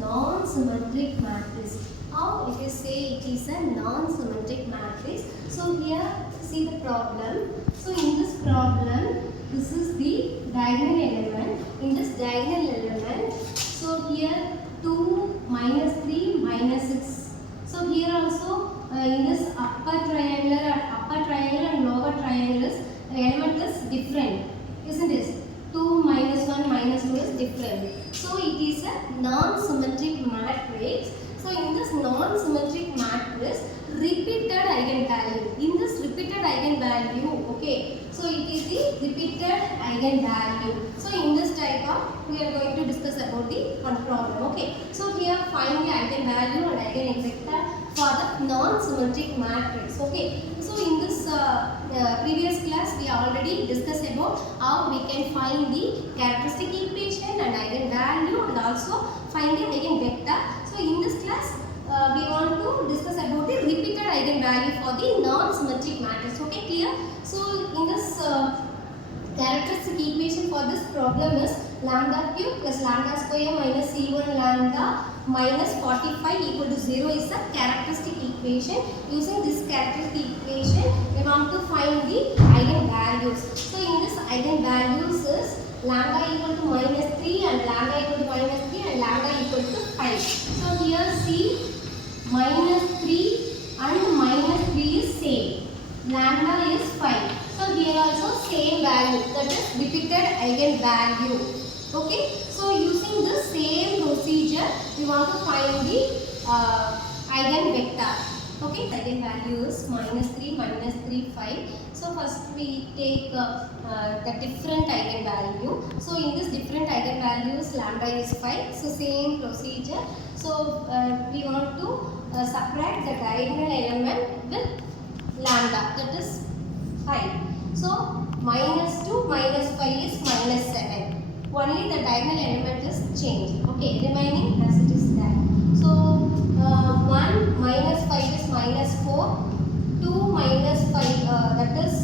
non-symmetric matrix. How it is say it is a non-symmetric matrix. So here see the problem. So in this problem, this is the diagonal element. In this diagonal element, so here 2 minus 3 minus 6. So here also in this upper triangle and lower triangles, the element is different, isn't it? 2 minus 1 minus 2 is different. So it is a non-symmetric matrix. So in this non-symmetric matrix, repeated eigenvalue. In this repeated eigenvalue, okay. So it is the repeated eigenvalue. So in this type of, we are going to discuss about the one problem. Okay. So here find the eigenvalue and eigenvector for the non-symmetric matrix. Okay. So in this previous class, we already discussed about how we can find the characteristic equation and eigenvalue and also find the eigenvector. So in this class, we want to discuss about the repeated eigenvalue for the non-symmetric matrix. Okay, clear? So in this characteristic equation for this problem is lambda cube plus lambda square minus c1 lambda minus 45 equal to 0 is a characteristic equation. Using this characteristic equation, we want to find the eigenvalues. So in this eigenvalues is lambda equal to minus 3 and lambda equal to minus 3 and lambda equal to 5. So here see minus 3 and minus 3 is same. Lambda is 5. So here also same value, that is repeated eigenvalue. Okay. So using the same procedure, we want to find the eigenvector. Okay. Eigenvalue is minus 3, 5. So first we take the different eigenvalue. So in this different eigenvalues, lambda is 5. So same procedure. So we want to subtract the diagonal element with lambda, that is 5. So minus 2 minus 5 is minus 7. Only the diagonal element is changed. Okay, remaining as it is there. So 1 minus 5 is minus 4. 2 minus 5 that is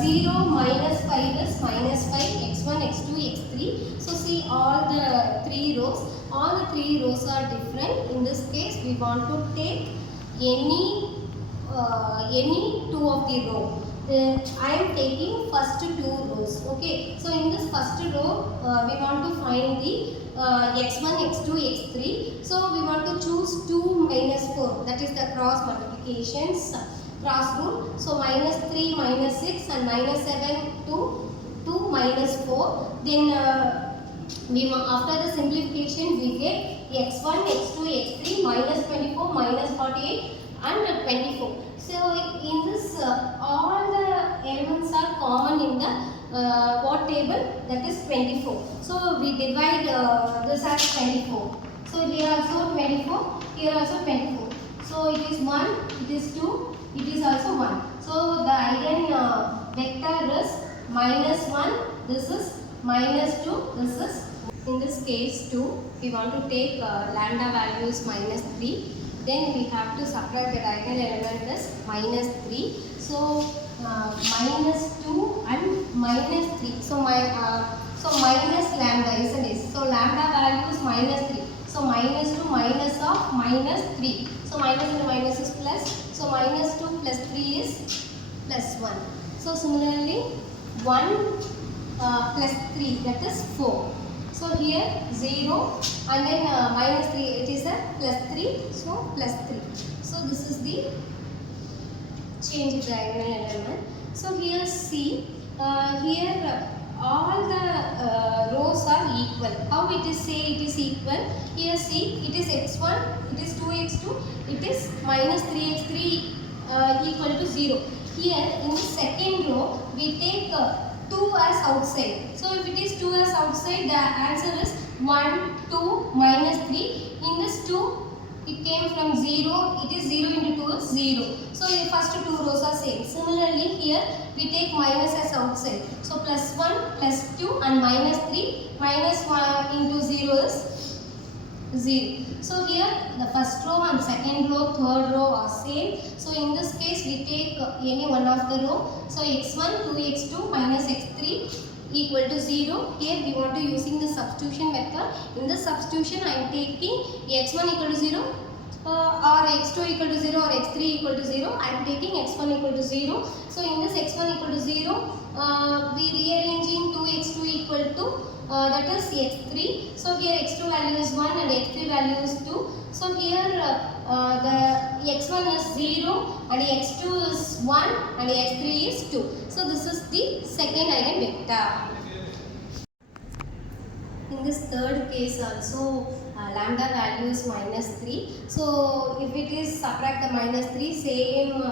0 minus 5 is minus 5, x1, x2, x3. So see all the 3 rows. All the 3 rows are different. In this case, we want to take any 2 of the row. I am taking first 2 rows. Okay. So in this first row, we want to find the x1, x2, x3. So we want to choose 2 minus 4. That is the cross multiplications. Cross rule. So minus 3 minus 6 and minus 7 to 2 minus 4. Then after the simplification we get x1, x2, x3 minus 24 minus 48 and 24. So in this all the elements are common in the what table, that is 24. So we divide this as 24. So here also 24, here also 24. So it is 1, it is 2, it is also 1. So the eigenvector is minus 1, this is minus 2, this is, in this case 2, we want to take lambda value is minus 3. Then we have to subtract the diagonal element is minus 3. So minus 2 and minus 3. So minus lambda, isn't it? So lambda value is minus 3. So minus 2 minus of minus 3. So minus into minus is plus. So minus 2 plus 3 is plus 1. So similarly 1 plus 3, that is 4. So here 0 and then minus 3, it is a plus 3. So plus 3. So this is the change diagonal element. So here see, here all the rows are equal. How it is say it is equal? Here see, it is x1, it is 2x2, it is minus 3x3 equal to 0. Here in the second row, we take 2 as outside. So if it is 2 as outside, the answer is 1, 2, minus 3. In this 2, it came from 0. It is 0 into 2 is 0. So the first 2 rows are same. Similarly here, we take minus as outside. So plus 1, plus 2 and minus 3. Minus 1 into 0 is 0. So here the first row and second row, third row are same. So in this case we take any one of the row. So x1, 2x2 minus x3 equal to 0. Here we want to using the substitution method. In the substitution I am taking x1 equal to 0 or x2 equal to 0 or x3 equal to 0. I am taking x1 equal to 0. So in this x1 equal to 0, we rearranging 2x2 equal to that is x3. So here x2 value is 1 and x3 value is 2. So here the x1 is 0 and x2 is 1 and x3 is 2. So this is the second eigenvector. In this third case also lambda value is -3. So if it is subtract the -3, same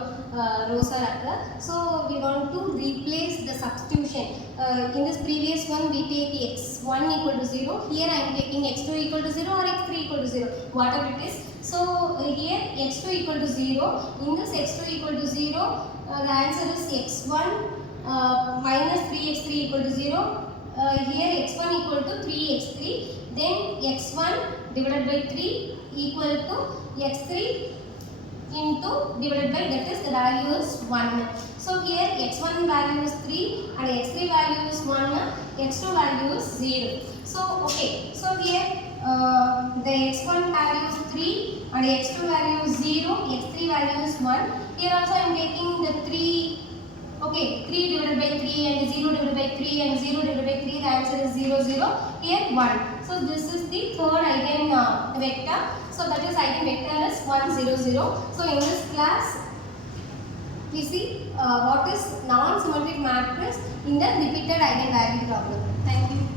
rows are occur. So we want to replace the substitution. In this previous one we take x1 equal to 0. Here I am taking x2 equal to 0 or x3 equal to 0, whatever it is. So here x2 equal to 0. In this x2 equal to 0, the answer is x1 minus 3x3 equal to 0. Here x1 equal to 3x3, then x1 divided by 3 equal to x3 into divided by, that is the value is 1. So here x1 value is 3 and x3 value is 1, x2 value is 0. So okay, so here the x1 value is 3 and x2 value is 0, x3 value is 1. Here also I am taking the 3. Okay, 3 divided by 3 and 0 divided by 3 and 0 divided by 3, the answer is 0, 0. Here 1. So this is the third eigenvector. So that is eigenvector is 1, 0, 0. So in this class, we see what is non-symmetric matrix in the repeated eigenvalue problem. Thank you.